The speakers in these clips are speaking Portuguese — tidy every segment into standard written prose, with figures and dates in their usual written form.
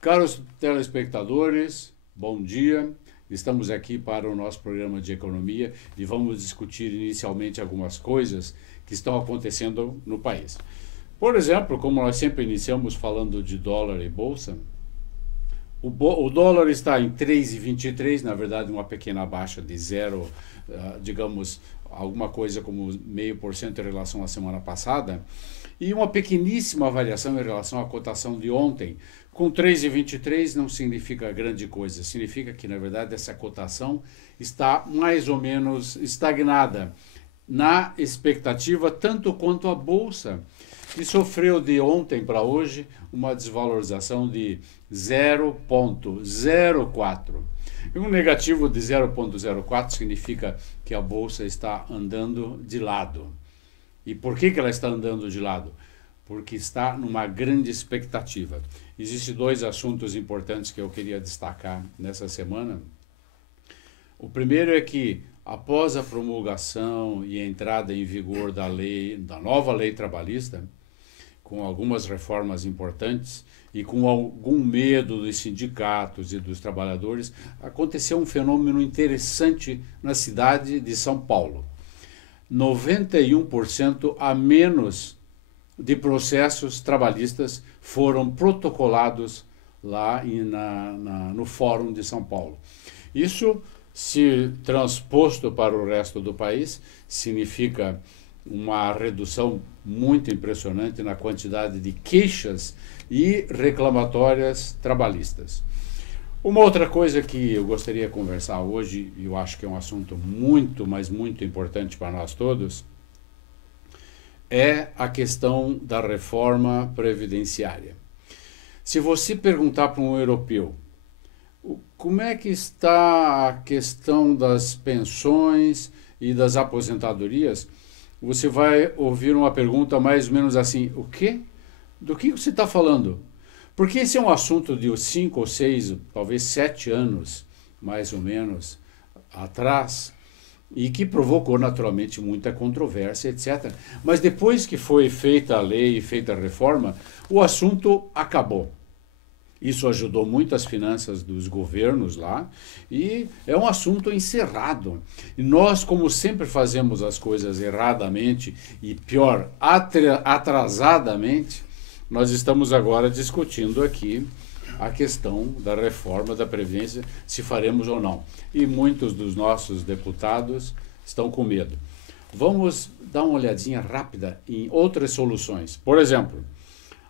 Caros telespectadores, bom dia. Estamos aqui para o nosso programa de economia e vamos discutir inicialmente algumas coisas que estão acontecendo no país. Por exemplo, como nós sempre iniciamos falando de dólar e bolsa, o dólar está em 3,23, na verdade uma pequena baixa de zero, digamos, alguma coisa como 0,5% em relação à semana passada, e uma pequeníssima variação em relação à cotação de ontem. Com 3,23 não significa grande coisa, significa que, na verdade, essa cotação está mais ou menos estagnada na expectativa, tanto quanto a Bolsa, que sofreu de ontem para hoje uma desvalorização de 0,04. E um negativo de 0,04 significa que a Bolsa está andando de lado. E por que ela está andando de lado? Porque está numa grande expectativa. Existem dois assuntos importantes que eu queria destacar nessa semana. O primeiro é que, após a promulgação e a entrada em vigor da nova lei trabalhista, com algumas reformas importantes e com algum medo dos sindicatos e dos trabalhadores, aconteceu um fenômeno interessante na cidade de São Paulo. 91% a menos de processos trabalhistas foram protocolados lá no Fórum de São Paulo. Isso, se transposto para o resto do país, significa uma redução muito impressionante na quantidade de queixas e reclamatórias trabalhistas. Uma outra coisa que eu gostaria de conversar hoje, e eu acho que é um assunto muito, mas muito importante para nós todos, é a questão da reforma previdenciária. Se você perguntar para um europeu como é que está a questão das pensões e das aposentadorias, você vai ouvir uma pergunta mais ou menos assim: o quê? Do que você está falando? Porque esse é um assunto de 5 ou 6, talvez 7 anos, mais ou menos, atrás, e que provocou naturalmente muita controvérsia, etc. Mas depois que foi feita a lei e feita a reforma, o assunto acabou. Isso ajudou muito as finanças dos governos lá e é um assunto encerrado. E nós, como sempre fazemos as coisas erradamente e pior, atrasadamente, nós estamos agora discutindo aqui a questão da reforma da Previdência, se faremos ou não. E muitos dos nossos deputados estão com medo. Vamos dar uma olhadinha rápida em outras soluções. Por exemplo,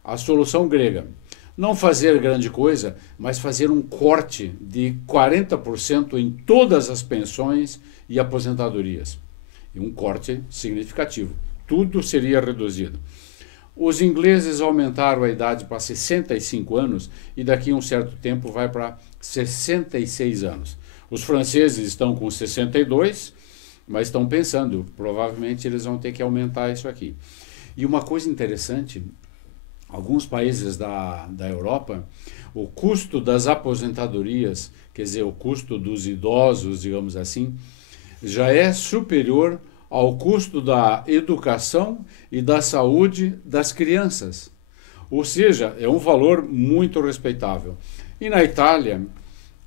a solução grega. Não fazer grande coisa, mas fazer um corte de 40% em todas as pensões e aposentadorias. E um corte significativo. Tudo seria reduzido. Os ingleses aumentaram a idade para 65 anos e daqui a um certo tempo vai para 66 anos. Os franceses estão com 62, mas estão pensando, provavelmente eles vão ter que aumentar isso aqui. E uma coisa interessante, alguns países da Europa, o custo das aposentadorias, quer dizer, o custo dos idosos, digamos assim, já é superior ao custo da educação e da saúde das crianças. Ou seja, é um valor muito respeitável. E na Itália,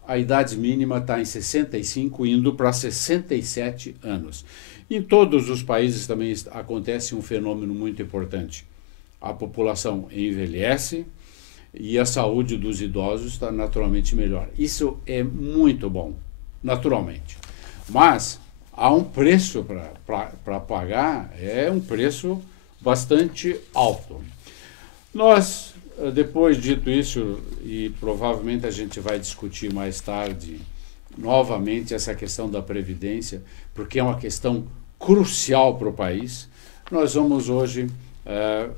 a idade mínima está em 65, indo para 67 anos. Em todos os países também acontece um fenômeno muito importante. A população envelhece e a saúde dos idosos está naturalmente melhor. Isso é muito bom, naturalmente. Mas há um preço para pagar, é um preço bastante alto. Nós, depois dito isso, e provavelmente a gente vai discutir mais tarde novamente essa questão da Previdência, porque é uma questão crucial para o país, nós vamos hoje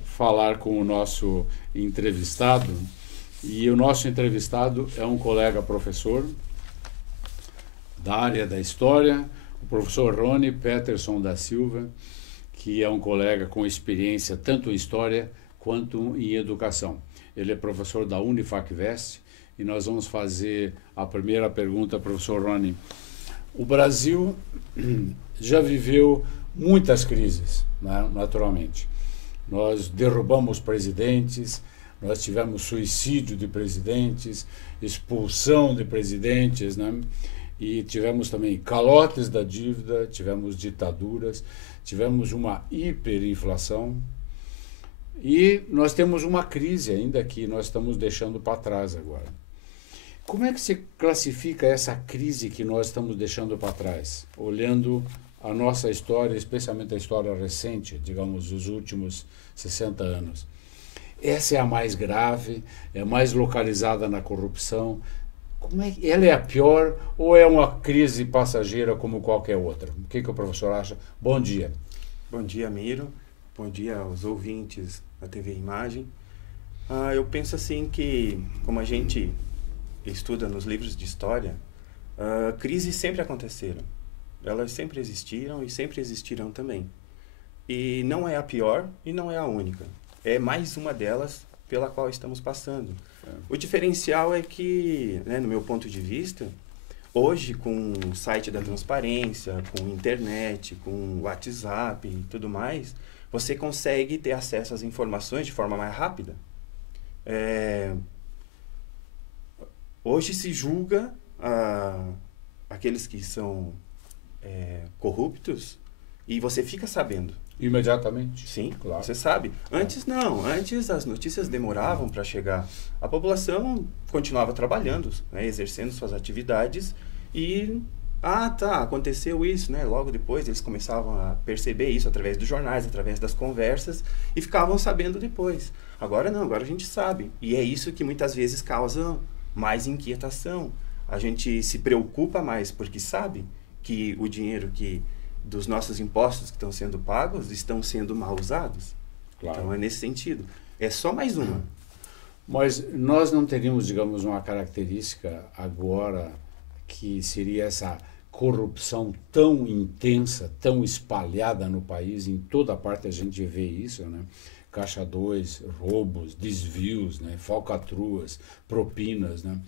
falar com o nosso entrevistado, e o nosso entrevistado é um colega professor da área da História, o professor Rony Peterson da Silva, que é um colega com experiência tanto em História quanto em Educação. Ele é professor da Unifacvest e nós vamos fazer a primeira pergunta, professor Rony. O Brasil já viveu muitas crises, né, naturalmente. Nós derrubamos presidentes, nós tivemos suicídio de presidentes, expulsão de presidentes, né? E tivemos também calotes da dívida, tivemos ditaduras, tivemos uma hiperinflação e nós temos uma crise ainda que nós estamos deixando para trás agora. Como é que se classifica essa crise que nós estamos deixando para trás, olhando a nossa história, especialmente a história recente, digamos, os últimos 60 anos? Essa é a mais grave, é mais localizada na corrupção. Como é que ela é a pior ou é uma crise passageira como qualquer outra? O que o professor acha? Bom dia. Bom dia, Miro. Bom dia aos ouvintes da TV Imagem. Eu penso assim que, como a gente estuda nos livros de história, crises sempre aconteceram. Elas sempre existiram e sempre existirão também. E não é a pior e não é a única. É mais uma delas pela qual estamos passando. O diferencial é que, né, no meu ponto de vista, hoje com o site da transparência, com internet, com WhatsApp e tudo mais, você consegue ter acesso às informações de forma mais rápida. Hoje se julga aqueles que são corruptos e você fica sabendo. Imediatamente? Sim, claro. Você sabe. Antes não, antes as notícias demoravam para chegar. A população continuava trabalhando, né, exercendo suas atividades e, aconteceu isso, né? Logo depois eles começavam a perceber isso através dos jornais, através das conversas e ficavam sabendo depois. Agora não, agora a gente sabe. E é isso que muitas vezes causa mais inquietação. A gente se preocupa mais porque sabe que o dinheiro dos nossos impostos que estão sendo pagos estão sendo mal usados. Claro. Então é nesse sentido. É só mais uma. Mas nós não teríamos, digamos, uma característica agora que seria essa corrupção tão intensa, tão espalhada no país, em toda parte a gente vê isso, né? Caixa 2, roubos, desvios, né? Falcatruas, propinas, né?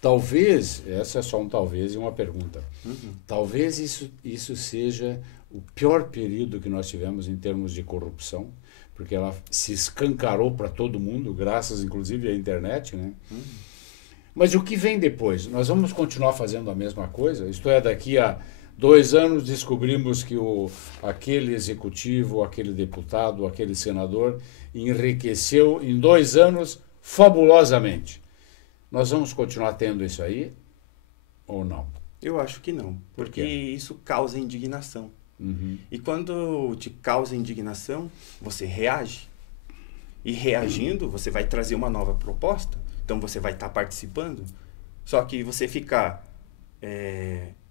Talvez, essa é só um talvez e uma pergunta, talvez isso seja o pior período que nós tivemos em termos de corrupção, porque ela se escancarou para todo mundo, graças inclusive à internet, né? Mas o que vem depois? Nós vamos continuar fazendo a mesma coisa? Isto é, daqui a 2 anos descobrimos que aquele executivo, aquele deputado, aquele senador enriqueceu em 2 anos fabulosamente. Nós vamos continuar tendo isso aí ou não? Eu acho que não, porque isso causa indignação. E quando te causa indignação, você reage. E reagindo, você vai trazer uma nova proposta. Então você vai estar participando. Só que você ficar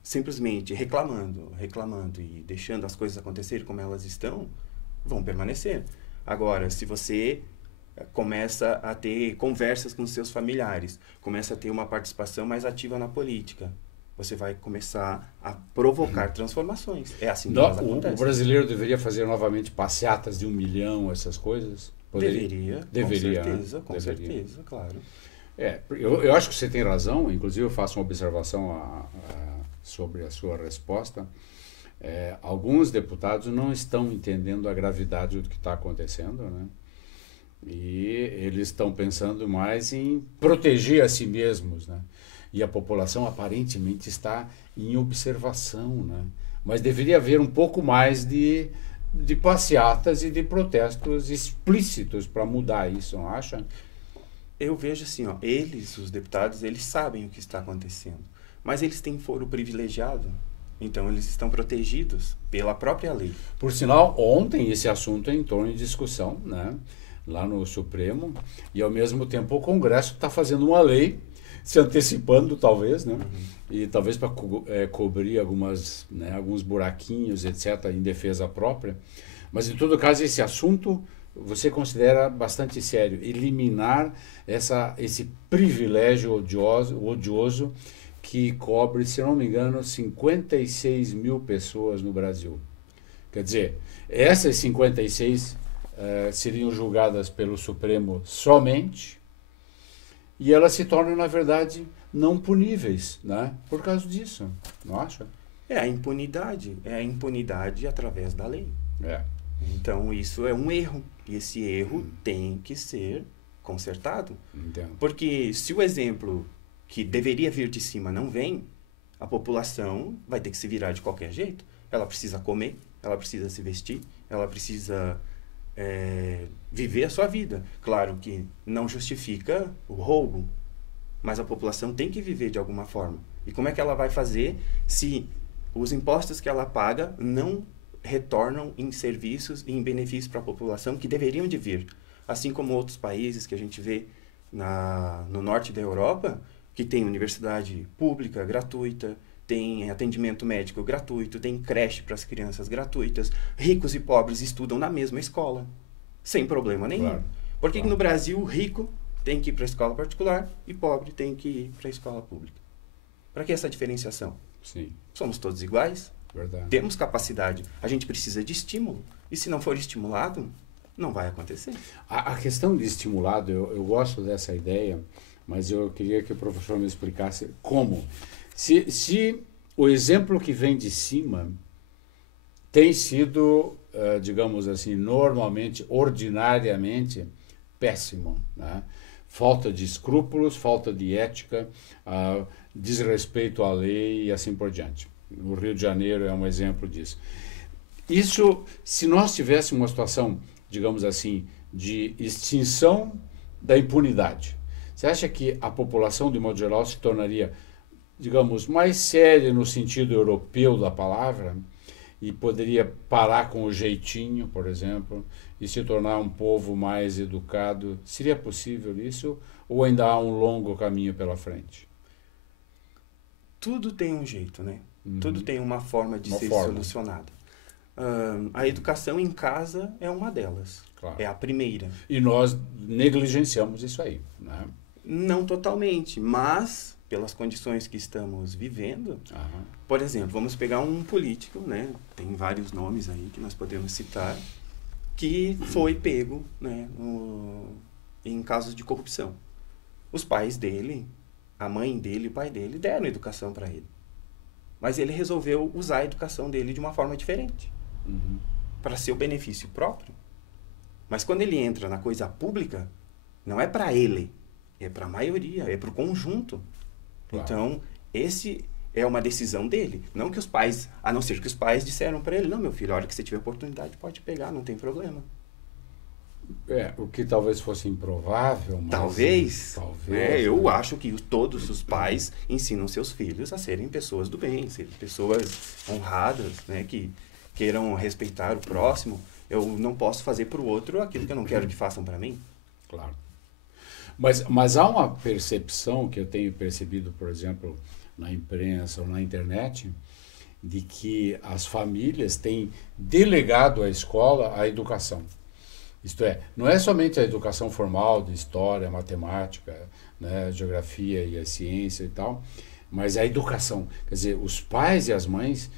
simplesmente reclamando e deixando as coisas acontecerem como elas estão, vão permanecer. Agora, se você começa a ter conversas com seus familiares, começa a ter uma participação mais ativa na política, você vai começar a provocar transformações. É assim que elas acontecem. O brasileiro deveria fazer novamente passeatas de 1 milhão, essas coisas? Deveria, com certeza, claro. Eu acho que você tem razão, inclusive eu faço uma observação sobre a sua resposta. Alguns deputados não estão entendendo a gravidade do que está acontecendo, né? E eles estão pensando mais em proteger a si mesmos, né? E a população aparentemente está em observação, né? Mas deveria haver um pouco mais de passeatas e de protestos explícitos para mudar isso, não acha? Eu vejo assim, os deputados, eles sabem o que está acontecendo, mas eles têm foro privilegiado, então eles estão protegidos pela própria lei. Por sinal, ontem esse assunto entrou em discussão, né? Lá no Supremo, e ao mesmo tempo o Congresso está fazendo uma lei, se antecipando talvez, né? E talvez para cobrir alguns buraquinhos, etc., em defesa própria. Mas em todo caso esse assunto você considera bastante sério, eliminar esse privilégio odioso que cobre, se não me engano, 56 mil pessoas no Brasil. Quer dizer, essas 56 seriam julgadas pelo Supremo somente, e elas se tornam, na verdade, não puníveis, né? Por causa disso, não acha? É a impunidade através da lei. Então isso é um erro, e esse erro tem que ser consertado. Entendo. Porque se o exemplo que deveria vir de cima não vem, a população vai ter que se virar de qualquer jeito. Ela precisa comer, ela precisa se vestir, ela precisa viver a sua vida. Claro que não justifica o roubo, mas a população tem que viver de alguma forma. E como é que ela vai fazer se os impostos que ela paga não retornam em serviços e em benefícios para a população que deveriam de vir? Assim como outros países que a gente vê no norte da Europa, que tem universidade pública gratuita, tem atendimento médico gratuito, tem creche para as crianças gratuitas, ricos e pobres estudam na mesma escola, sem problema nenhum. Claro. Por que no Brasil o rico tem que ir para a escola particular e pobre tem que ir para a escola pública? Para que essa diferenciação? Sim. Somos todos iguais, Verdade. temos capacidade, a gente precisa de estímulo. E se não for estimulado, não vai acontecer. A questão de estimulado, eu gosto dessa ideia, mas eu queria que o professor me explicasse como. Se o exemplo que vem de cima tem sido, digamos assim, normalmente, ordinariamente, péssimo, né? Falta de escrúpulos, falta de ética, desrespeito à lei e assim por diante. O Rio de Janeiro é um exemplo disso. Isso, se nós tivéssemos uma situação, digamos assim, de extinção da impunidade, você acha que a população, de modo geral, se tornaria, digamos, mais séria no sentido europeu da palavra e poderia parar com o jeitinho, por exemplo, e se tornar um povo mais educado? Seria possível isso ou ainda há um longo caminho pela frente? Tudo tem um jeito, né? Uhum. Tudo tem uma forma de ser solucionado. A educação em casa é uma delas. Claro. É a primeira. E nós negligenciamos isso aí, né? Não totalmente, mas pelas condições que estamos vivendo. Aham. Por exemplo, vamos pegar um político, né? Tem vários nomes aí que nós podemos citar, que foi pego, né, em casos de corrupção. Os pais dele, a mãe dele e o pai dele deram educação para ele. Mas ele resolveu usar a educação dele de uma forma diferente, para seu benefício próprio. Mas quando ele entra na coisa pública, não é para ele, é para a maioria, é para o conjunto. Claro. Então, esse é uma decisão dele. Não que os pais, a não ser que os pais disseram para ele, não, meu filho, a hora que você tiver oportunidade, pode pegar, não tem problema. O que talvez fosse improvável, mas... Talvez. Eu né? acho que todos os pais ensinam seus filhos a serem pessoas do bem, serem pessoas honradas, né, que queiram respeitar o próximo. Eu não posso fazer para o outro aquilo que eu não quero que façam para mim. Claro. Mas há uma percepção que eu tenho percebido, por exemplo, na imprensa ou na internet, de que as famílias têm delegado à escola a educação. Isto é, não é somente a educação formal de história, matemática, né, geografia e a ciência e tal, mas a educação. Quer dizer, os pais e as mães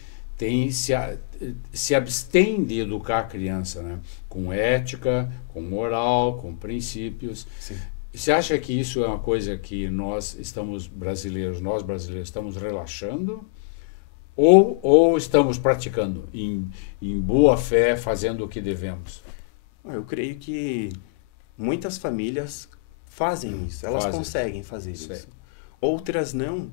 se abstêm de educar a criança, né, com ética, com moral, com princípios. Sim. Você acha que isso é uma coisa que nós brasileiros estamos relaxando ou estamos praticando em boa fé, fazendo o que devemos? Eu creio que muitas famílias fazem isso, elas conseguem fazer isso. Outras não,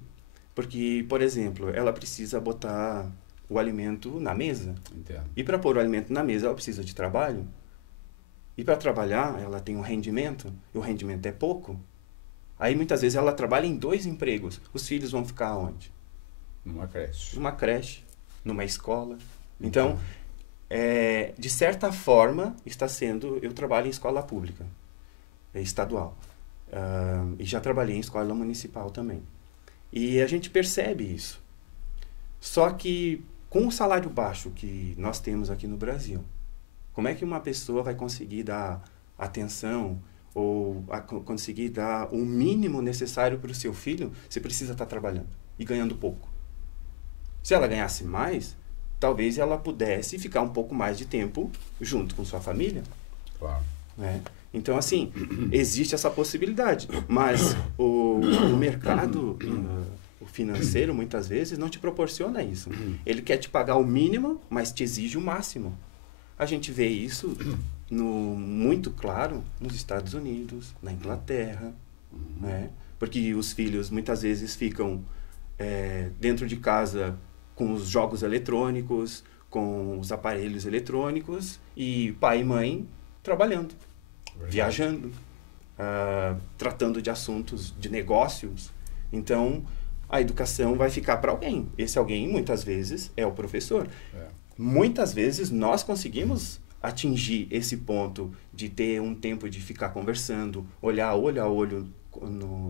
porque, por exemplo, ela precisa botar o alimento na mesa. Entendo. E para pôr o alimento na mesa, ela precisa de trabalho. E para trabalhar, ela tem um rendimento, e o rendimento é pouco. Aí, muitas vezes, ela trabalha em 2 empregos. Os filhos vão ficar onde? Numa creche. Numa creche, numa escola. Então, de certa forma, eu trabalho em escola pública, estadual. E já trabalhei em escola municipal também. E a gente percebe isso. Só que, com o salário baixo que nós temos aqui no Brasil, como é que uma pessoa vai conseguir dar atenção ou conseguir dar o mínimo necessário para o seu filho se precisa estar trabalhando e ganhando pouco? Se ela ganhasse mais, talvez ela pudesse ficar um pouco mais de tempo junto com sua família. Claro. Né? Então, assim, existe essa possibilidade. Mas o mercado o financeiro, muitas vezes, não te proporciona isso. Ele quer te pagar o mínimo, mas te exige o máximo. A gente vê isso muito claro nos Estados Unidos, na Inglaterra, né? Porque os filhos muitas vezes ficam dentro de casa com os jogos eletrônicos, com os aparelhos eletrônicos, e pai e mãe trabalhando, viajando, tratando de assuntos de negócios. Então, a educação vai ficar para alguém. Esse alguém, muitas vezes, é o professor. Muitas vezes, nós conseguimos atingir esse ponto de ter um tempo de ficar conversando, olhar olho a olho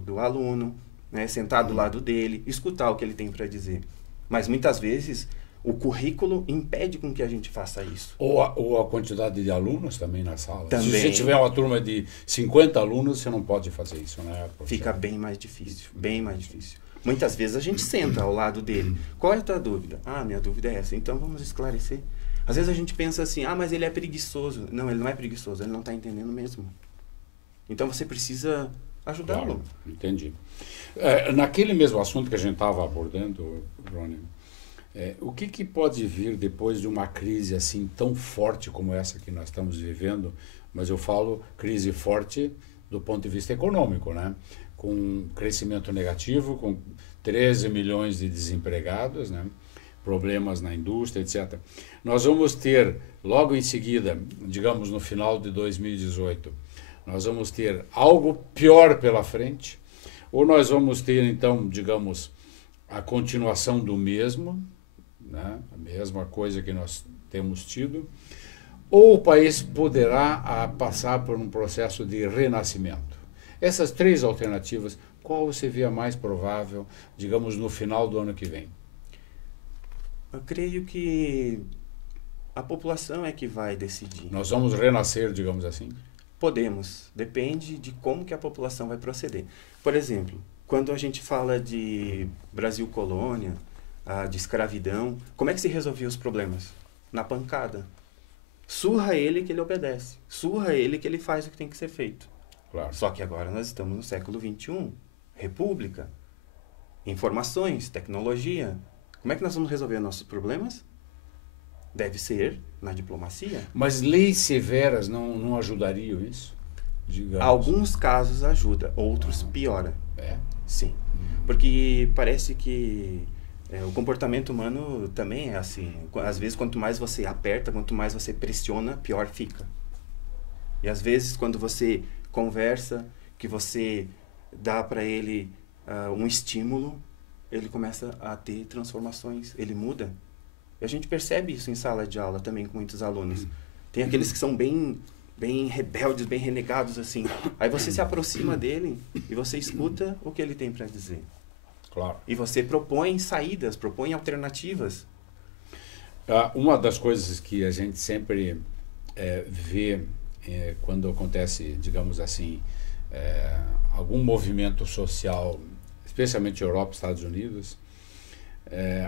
do aluno, né, sentar do lado dele, escutar o que ele tem para dizer. Mas, muitas vezes, o currículo impede com que a gente faça isso. Ou a quantidade de alunos também na sala. Também. Se você tiver uma turma de 50 alunos, você não pode fazer isso, né, professor? Fica bem mais difícil, bem mais difícil. Muitas vezes a gente senta ao lado dele. Qual é a tua dúvida? Minha dúvida é essa. Então, vamos esclarecer. Às vezes a gente pensa assim, mas ele é preguiçoso. Não, ele não é preguiçoso, ele não está entendendo mesmo. Então, você precisa ajudá-lo. Claro, entendi. Naquele mesmo assunto que a gente estava abordando, Rony, o que pode vir depois de uma crise assim tão forte como essa que nós estamos vivendo? Mas eu falo crise forte do ponto de vista econômico, né? Com crescimento negativo, com 13 milhões de desempregados, né? Problemas na indústria, etc. Nós vamos ter, logo em seguida, digamos no final de 2018, nós vamos ter algo pior pela frente, ou nós vamos ter, então, digamos, a continuação do mesmo, né? A mesma coisa que nós temos tido, ou o país poderá passar por um processo de renascimento. Essas três alternativas, qual você vê a mais provável, digamos, no final do ano que vem? Eu creio que a população é que vai decidir. Nós vamos renascer, digamos assim? Podemos. Depende de como que a população vai proceder. Por exemplo, quando a gente fala de Brasil colônia, de escravidão, como é que se resolvia os problemas? Na pancada. Surra ele que ele obedece. Surra ele que ele faz o que tem que ser feito. Claro. Só que agora nós estamos no século XXI. República. Informações, tecnologia. Como é que nós vamos resolver nossos problemas? Deve ser na diplomacia. Mas leis severas não ajudariam isso? Digamos. Alguns casos ajuda, outros piora. Sim. Porque parece que o comportamento humano também é assim. Às vezes, quanto mais você aperta, quanto mais você pressiona, pior fica. E às vezes, quando você conversa, que você dá para ele um estímulo, ele começa a ter transformações, ele muda. E a gente percebe isso em sala de aula também com muitos alunos. Tem aqueles que são bem rebeldes, bem renegados, assim. Aí você se aproxima dele e você escuta o que ele tem para dizer. Claro. E você propõe saídas, propõe alternativas. Uma das coisas que a gente sempre vê quando acontece, digamos assim, algum movimento social, especialmente Europa, Estados Unidos,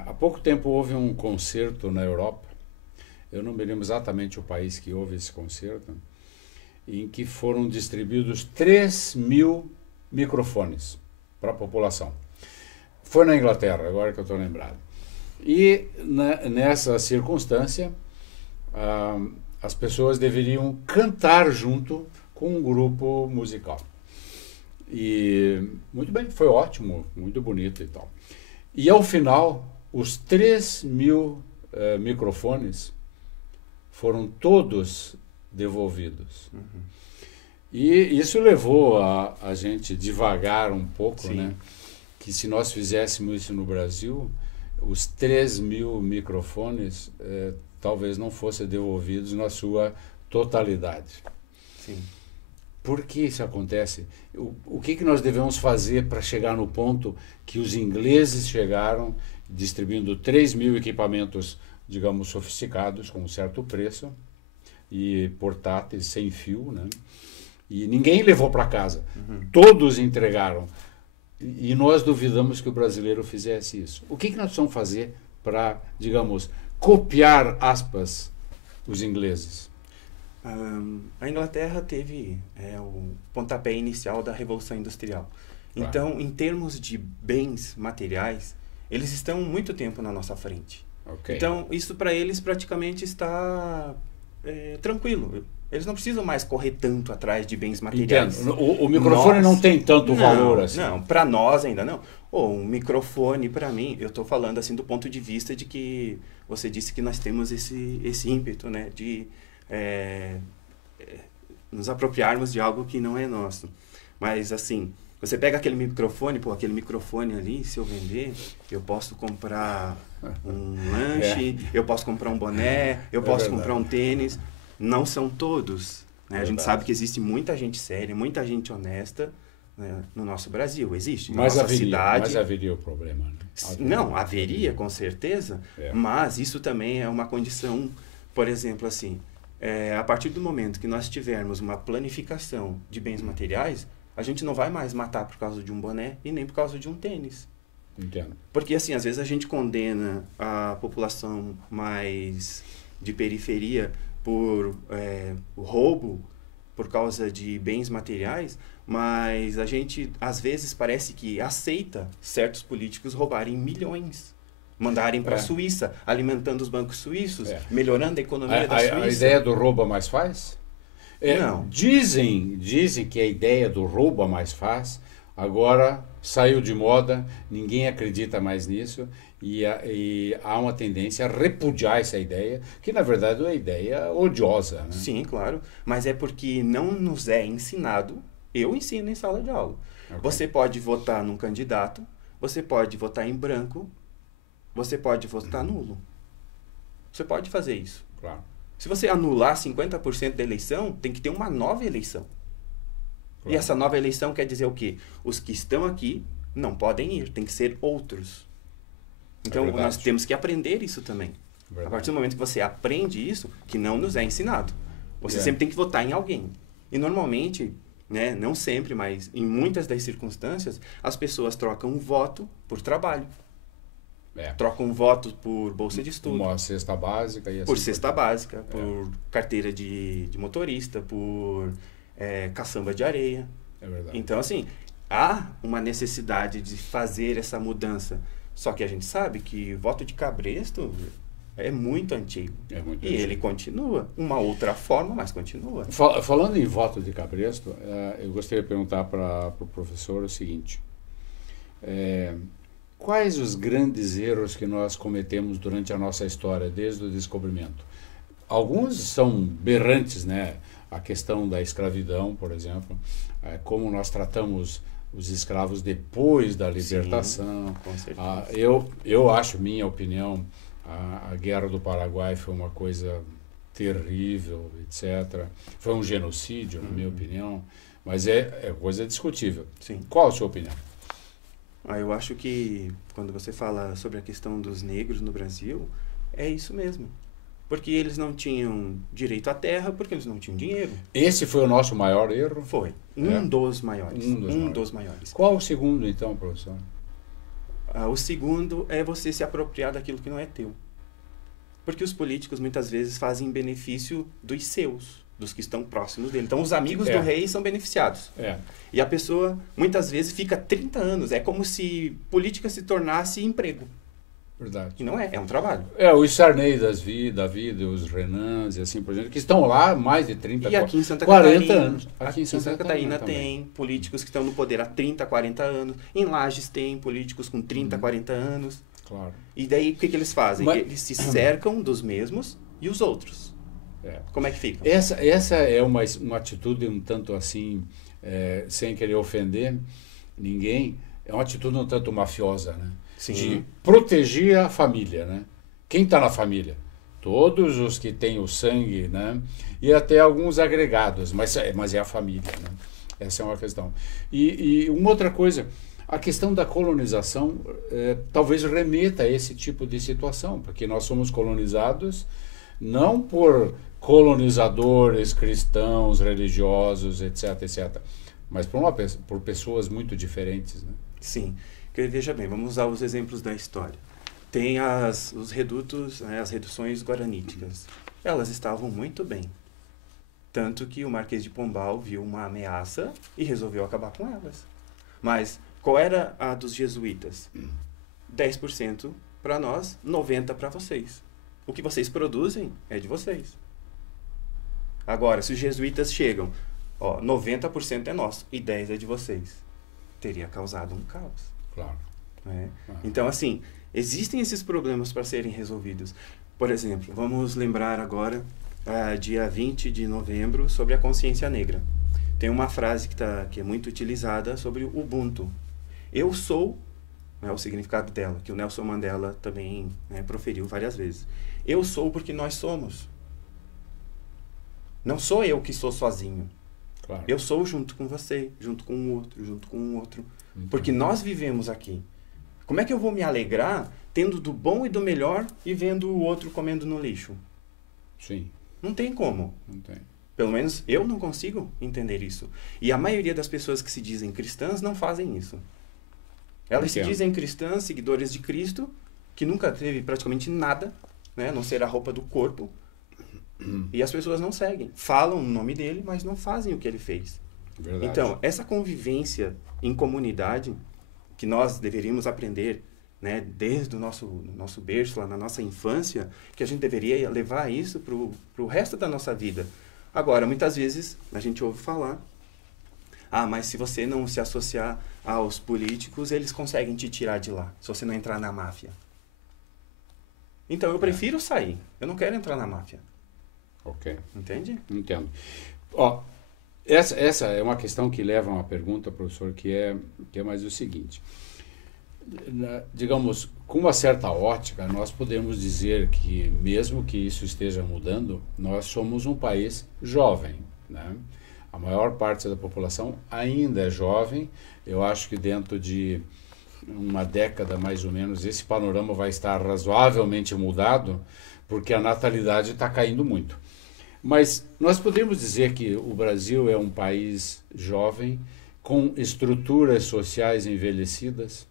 há pouco tempo houve um concerto na Europa, eu não me lembro exatamente o país que houve esse concerto, em que foram distribuídos 3.000 microfones para a população. Foi na Inglaterra, agora que eu estou lembrado. E nessa circunstância, as pessoas deveriam cantar junto com um grupo musical. E muito bem, foi ótimo, muito bonito e tal. E ao final, os 3.000 microfones foram todos devolvidos. E isso levou a gente devagar um pouco, Sim. né? Que se nós fizéssemos isso no Brasil, os 3.000 microfones talvez não fossem devolvidos na sua totalidade. Sim. Por que isso acontece? O que nós devemos fazer para chegar no ponto que os ingleses chegaram, distribuindo 3.000 equipamentos, digamos, sofisticados, com um certo preço, e portáteis, sem fio, né? E ninguém levou para casa. Todos entregaram. E nós duvidamos que o brasileiro fizesse isso. O que nós precisamos fazer para, digamos, copiar, aspas, os ingleses? A Inglaterra teve o pontapé inicial da Revolução Industrial. Claro. Então, em termos de bens materiais, eles estão muito tempo na nossa frente. Okay. Então, isso para eles praticamente está tranquilo. Eles não precisam mais correr tanto atrás de bens materiais. Entendo. O microfone não tem tanto valor assim. Não, para nós ainda não. Um microfone, para mim, eu estou falando assim do ponto de vista de que você disse que nós temos esse ímpeto, né, de nos apropriarmos de algo que não é nosso. Mas, assim, você pega aquele microfone, aquele microfone ali, se eu vender, eu posso comprar um lanche, eu posso comprar um boné, eu posso comprar um tênis. Não são todos, né? A gente sabe que existe muita gente séria, muita gente honesta, né, no nosso Brasil. Existe. Mas nossa cidade. Mas haveria o problema, né? Não, haveria, com certeza. Mas isso também é uma condição, por exemplo, assim, a partir do momento que nós tivermos uma planificação de bens materiais, a gente não vai mais matar por causa de um boné e nem por causa de um tênis. Entendo. Porque, assim, às vezes a gente condena a população mais de periferia por o roubo, por causa de bens materiais, mas a gente, às vezes, parece que aceita certos políticos roubarem milhões, mandarem para a Suíça, alimentando os bancos suíços, melhorando a economia da Suíça. A ideia do rouba mais faz? Não. Dizem que a ideia do rouba mais faz agora saiu de moda, ninguém acredita mais nisso e há uma tendência a repudiar essa ideia, que na verdade é uma ideia odiosa. Né? Sim, claro, mas é porque não nos é ensinado. Eu ensino em sala de aula. Okay. Você pode votar num candidato, você pode votar em branco, você pode votar nulo. Você pode fazer isso. Claro. Se você anular 50% da eleição, tem que ter uma nova eleição. Claro. E essa nova eleição quer dizer o quê? Os que estão aqui não podem ir, tem que ser outros. Então, nós temos que aprender isso também. Verdade. A partir do momento que você aprende isso, que não nos é ensinado, você sempre tem que votar em alguém. E normalmente, né, não sempre, mas em muitas das circunstâncias, as pessoas trocam um voto por trabalho. Trocam um voto por bolsa de estudo. Uma cesta básica. E assim por cesta básica, por carteira de motorista, por caçamba de areia. É verdade. Então, assim, há uma necessidade de fazer essa mudança. Só que a gente sabe que o voto de cabresto é muito antigo. Ele continua. Uma outra forma, mas continua. Falando em voto de cabresto, eu gostaria de perguntar para o professor o seguinte. Quais os grandes erros que nós cometemos durante a nossa história, desde o descobrimento? Alguns são berrantes, né? A questão da escravidão, por exemplo. Como nós tratamos os escravos depois da libertação. Sim, com certeza. Eu acho, minha opinião, a Guerra do Paraguai foi uma coisa terrível, etc. Foi um genocídio, na minha opinião, mas é coisa discutível. Sim. Qual a sua opinião? Eu acho que quando você fala sobre a questão dos negros no Brasil, é isso mesmo. Porque eles não tinham direito à terra, porque eles não tinham dinheiro. Esse foi o nosso maior erro? Foi. Um dos maiores. Um dos maiores. Qual o segundo, então, professor? O segundo é você se apropriar daquilo que não é teu. Porque os políticos, muitas vezes, fazem benefício dos seus, dos que estão próximos dele. Então, os amigos do rei são beneficiados. E a pessoa, muitas vezes, fica 30 anos. É como se política se tornasse emprego. Verdade. E não é um trabalho. Os Sarney da vida, os Renans e assim por exemplo, que estão lá há mais de 30, e aqui em Santa 40 Catarina, anos. Aqui em Santa Catarina tem políticos que estão no poder há 30, 40 anos. Em Lages tem políticos com 30, 40 anos. Claro. E daí o que eles fazem? Eles se cercam dos mesmos e os outros. Como é que fica? Essa é uma atitude um tanto assim, sem querer ofender ninguém, é uma atitude um tanto mafiosa, né? Sim. De proteger a família, né? Quem está na família? Todos os que têm o sangue, né? E até alguns agregados, mas é a família, né? Essa é uma questão. E uma outra coisa, a questão da colonização talvez remeta a esse tipo de situação, porque nós somos colonizados não por colonizadores cristãos, religiosos, etc., etc., mas por pessoas muito diferentes, né? Sim. Porque, veja bem, vamos usar os exemplos da história. Tem os redutos, né, as reduções guaraníticas. Elas estavam muito bem. Tanto que o Marquês de Pombal viu uma ameaça e resolveu acabar com elas. Mas qual era a dos jesuítas? 10% para nós, 90% para vocês. O que vocês produzem é de vocês. Agora, se os jesuítas chegam, ó, 90% é nosso e 10% é de vocês, teria causado um caos. Claro. Né? Então, assim, existem esses problemas para serem resolvidos. Por exemplo, vamos lembrar agora, dia 20 de novembro, sobre a consciência negra. Tem uma frase que é muito utilizada sobre o Ubuntu. Eu sou, é o significado dela, que o Nelson Mandela também, né, proferiu várias vezes. Eu sou porque nós somos. Não sou eu que sou sozinho. Claro. Eu sou junto com você, junto com o outro, junto com o outro. Então. Porque nós vivemos aqui. Como é que eu vou me alegrar tendo do bom e do melhor e vendo o outro comendo no lixo? Sim. Não tem como. Não tem. Pelo menos eu não consigo entender isso. E a maioria das pessoas que se dizem cristãs não fazem isso. Elas se dizem cristãs, seguidores de Cristo, que nunca teve praticamente nada, né, a não ser a roupa do corpo. E as pessoas não seguem. Falam o nome dele, mas não fazem o que ele fez. Verdade. Então, essa convivência em comunidade, que nós deveríamos aprender, né, desde o nosso berço, lá na nossa infância, que a gente deveria levar isso para o resto da nossa vida. Agora, muitas vezes, a gente ouve falar, mas se você não se associar aos políticos, eles conseguem te tirar de lá, se você não entrar na máfia. Então, eu prefiro sair. Eu não quero entrar na máfia. Ok. Entende? Entendo. Ó, essa é uma questão que leva a uma pergunta, professor, que é mais o seguinte. Digamos, com uma certa ótica, nós podemos dizer que, mesmo que isso esteja mudando, nós somos um país jovem, né? A maior parte da população ainda é jovem. Eu acho que dentro de uma década, mais ou menos, esse panorama vai estar razoavelmente mudado, porque a natalidade está caindo muito. Mas nós podemos dizer que o Brasil é um país jovem, com estruturas sociais envelhecidas?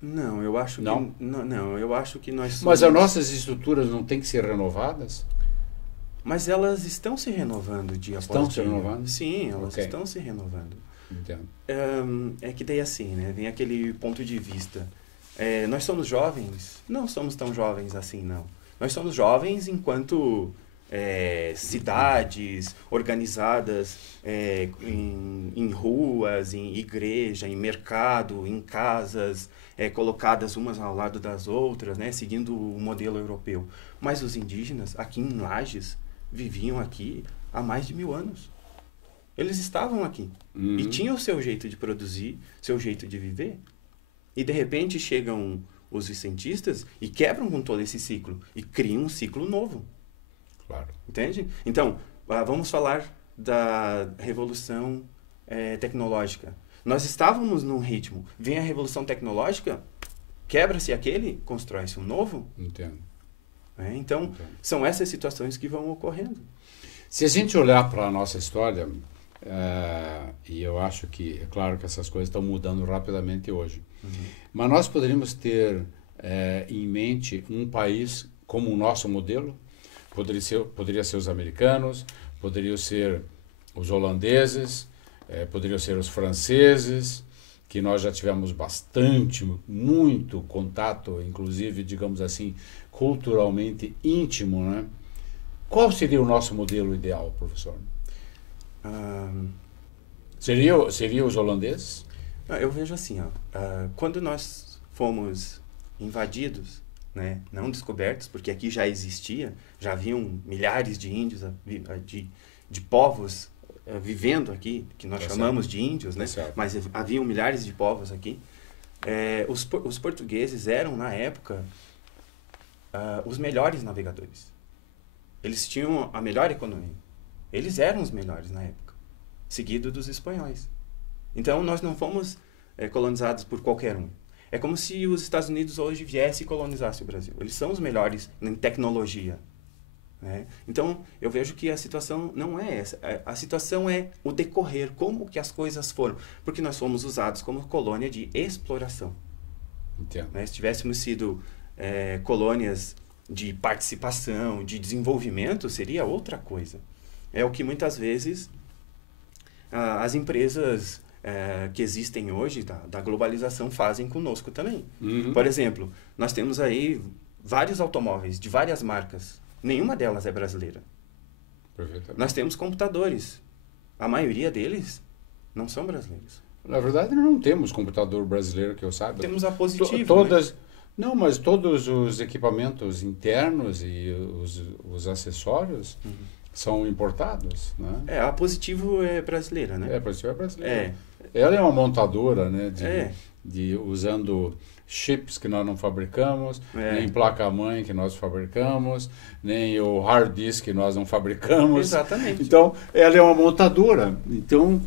Não, eu acho não? que não, eu acho que nós somos... Mas as nossas estruturas não têm que ser renovadas? Mas elas estão se renovando dia após dia. Estão se renovando? Sim, elas estão se renovando. Entendo. É que daí assim, né? Vem aquele ponto de vista. Nós somos jovens? Não somos tão jovens assim, não. Nós somos jovens enquanto cidades organizadas em ruas, em igreja, em mercado, em casas, colocadas umas ao lado das outras, né? Seguindo o modelo europeu. Mas os indígenas, aqui em Lages, viviam aqui há mais de 1000 anos. Eles estavam aqui. E tinham o seu jeito de produzir, seu jeito de viver. E, de repente, chegam os vicentistas e quebram com todo esse ciclo. E criam um ciclo novo. Claro. Entende? Então, vamos falar da revolução tecnológica. Nós estávamos num ritmo. Vem a revolução tecnológica, quebra-se aquele, constrói-se um novo. Entendo. Então, são essas situações que vão ocorrendo. Se a gente olhar para a nossa história, e eu acho que, é claro que essas coisas estão mudando rapidamente hoje, mas nós poderíamos ter em mente um país como o nosso modelo? Poderia ser os americanos, poderiam ser os holandeses, poderiam ser os franceses, que nós já tivemos muito contato, inclusive, digamos assim, culturalmente íntimo, né? Qual seria o nosso modelo ideal, professor? Seria os holandeses? Eu vejo assim, quando nós fomos invadidos, né, não descobertos, porque aqui já existia, já haviam milhares de índios, de povos vivendo aqui, que nós chamamos de índios, né? Mas haviam milhares de povos aqui. Os portugueses eram, na época, os melhores navegadores. Eles tinham a melhor economia. Eles eram os melhores na época, seguido dos espanhóis. Então, nós não fomos colonizados por qualquer um. É como se os Estados Unidos hoje viessem e colonizassem o Brasil. Eles são os melhores em tecnologia. Né? Então, eu vejo que a situação não é essa. A situação é o decorrer, como que as coisas foram. Porque nós fomos usados como colônia de exploração. Entendo. Né? Se tivéssemos sido colônias de participação, de desenvolvimento, seria outra coisa. É o que muitas vezes as empresas que existem hoje, da globalização, fazem conosco também. Por exemplo, nós temos aí vários automóveis de várias marcas. Nenhuma delas é brasileira. Perfeitamente. Nós temos computadores. A maioria deles não são brasileiros. Na verdade, nós não temos computador brasileiro que eu saiba. Temos a Positivo, Todas, né? Não, mas todos os equipamentos internos e os acessórios são importados, né? A Positivo é brasileira, né? A Positivo é brasileira. É. Ela é uma montadora, né? Usando chips que nós não fabricamos, nem placa-mãe que nós fabricamos, nem o hard disk que nós não fabricamos. Exatamente. Então, ela é uma montadora. Então,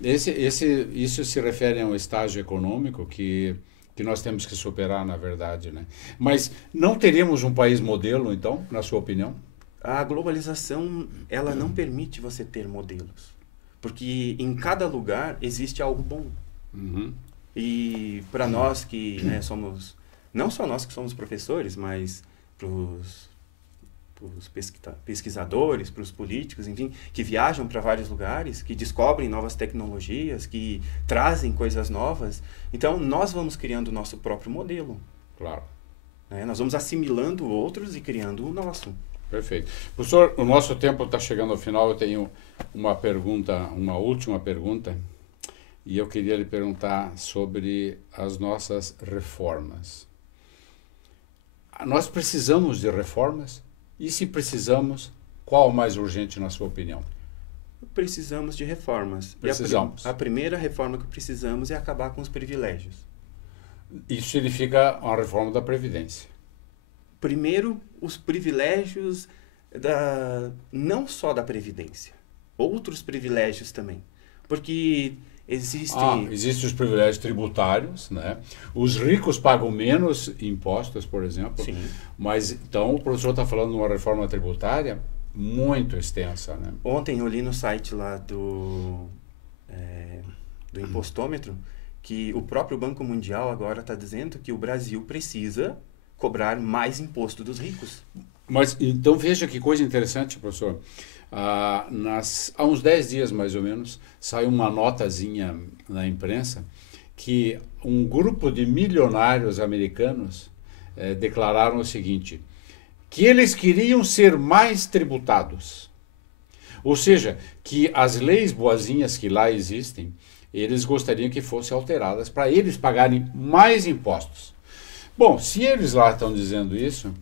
isso se refere a um estágio econômico que nós temos que superar, na verdade, né? Mas não teríamos um país modelo, então, na sua opinião? A globalização, ela não permite você ter modelos. Porque em cada lugar existe algo bom. E para nós que somos, não só nós que somos professores, mas para os pesquisadores, para os políticos, enfim, que viajam para vários lugares, que descobrem novas tecnologias, que trazem coisas novas. Então, nós vamos criando o nosso próprio modelo. Claro. Nós vamos assimilando outros e criando o nosso. Perfeito. Professor, o nosso tempo está chegando ao final. Eu tenho uma última pergunta, e eu queria lhe perguntar sobre as nossas reformas. Nós precisamos de reformas? E se precisamos, qual o mais urgente na sua opinião? Precisamos de reformas. Precisamos. E a primeira reforma que precisamos é acabar com os privilégios. Isso significa uma reforma da Previdência. Primeiro, os privilégios não só da Previdência, outros privilégios também. Porque existem os privilégios tributários, né? Os ricos pagam menos impostos, por exemplo. Sim. Mas, então, o professor está falando de uma reforma tributária muito extensa, né? Ontem eu li no site lá do Impostômetro que o próprio Banco Mundial agora está dizendo que o Brasil precisa cobrar mais imposto dos ricos. Mas, então, veja que coisa interessante, professor. Há uns 10 dias, mais ou menos, saiu uma notazinha na imprensa que um grupo de milionários americanos declararam o seguinte, que eles queriam ser mais tributados. Ou seja, que as leis boazinhas que lá existem, eles gostariam que fossem alteradas para eles pagarem mais impostos. Bom, se eles lá estão dizendo isso,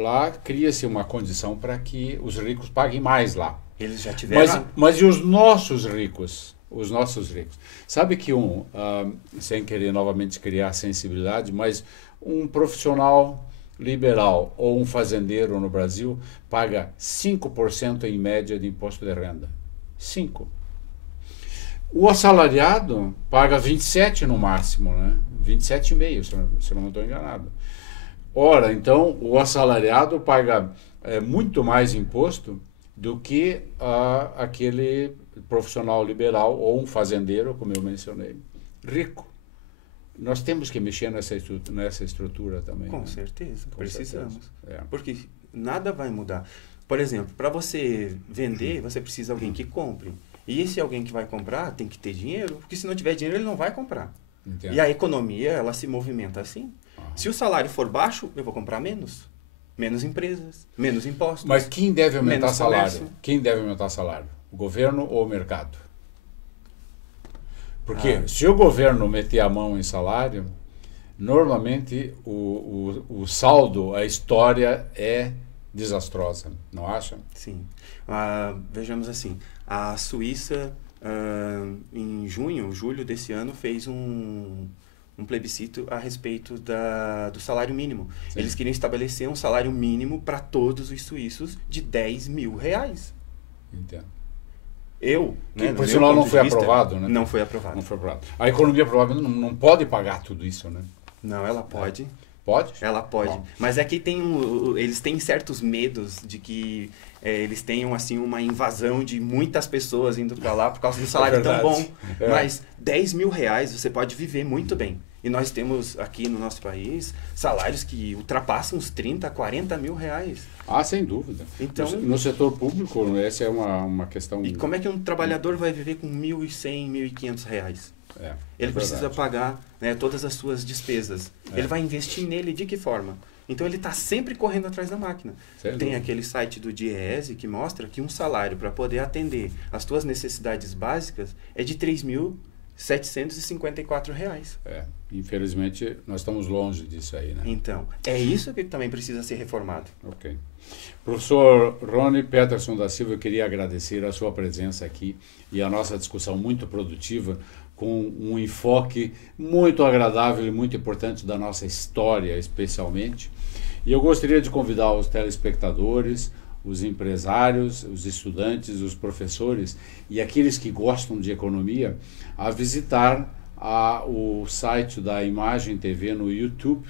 lá cria-se uma condição para que os ricos paguem mais lá. Eles já tiveram... Mas e os nossos ricos? Os nossos ricos. Sabe que sem querer novamente criar sensibilidade, mas um profissional liberal ou um fazendeiro no Brasil paga 5% em média de imposto de renda. 5%. O assalariado paga 27% no máximo, né? 27,5%, se eu não estou enganado. Ora, então, o assalariado paga muito mais imposto do que aquele profissional liberal ou um fazendeiro, como eu mencionei, rico. Nós temos que mexer nessa estrutura também. Com né? certeza, precisamos. Certeza. Porque nada vai mudar. Por exemplo, para você vender, você precisa de alguém que compre. E esse alguém que vai comprar tem que ter dinheiro, porque se não tiver dinheiro, ele não vai comprar. Entendo. E a economia, ela se movimenta assim. Se o salário for baixo, eu vou comprar menos. Menos empresas, menos impostos. Mas quem deve aumentar menos salário? comércio. Quem deve aumentar salário? O governo ou o mercado? Porque se o governo meter a mão em salário, normalmente o saldo, a história é desastrosa, não acha? Sim. Vejamos assim, a Suíça, em julho desse ano, fez um plebiscito a respeito do salário mínimo. Sim. Eles queriam estabelecer um salário mínimo para todos os suíços de 10 mil reais. Entendo. Por sinal não foi aprovado, né? Não foi aprovado. Não foi aprovado. A economia provavelmente não pode pagar tudo isso, né? Não, ela pode. Pode? Ela pode. Bom. Mas é que eles têm certos medos de que eles tenham assim uma invasão de muitas pessoas indo para lá por causa do salário tão bom. Mas 10 mil reais você pode viver muito bem. E nós temos aqui no nosso país salários que ultrapassam os 30, 40 mil reais. Sem dúvida. Então, no setor público, essa é uma questão... E como é que um trabalhador vai viver com 1.100, 1.500 reais? Ele precisa pagar todas as suas despesas. Ele vai investir nele de que forma? Então ele está sempre correndo atrás da máquina. Sem Tem dúvida. aquele site do Diese que mostra que um salário para poder atender as tuas necessidades básicas é de R$ 3.754. Infelizmente, nós estamos longe disso aí, né? Então, é isso que também precisa ser reformado. Ok. Professor Rony Peterson da Silva, eu queria agradecer a sua presença aqui e a nossa discussão muito produtiva, com um enfoque muito agradável e muito importante da nossa história, especialmente. E eu gostaria de convidar os telespectadores, os empresários, os estudantes, os professores e aqueles que gostam de economia a visitar o site da Imagem TV no YouTube,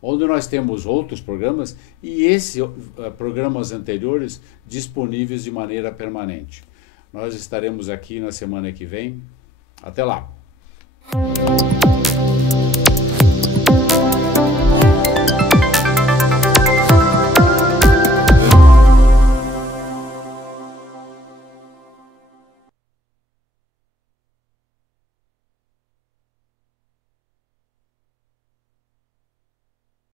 onde nós temos outros programas e esses programas anteriores disponíveis de maneira permanente. Nós estaremos aqui na semana que vem. Até lá!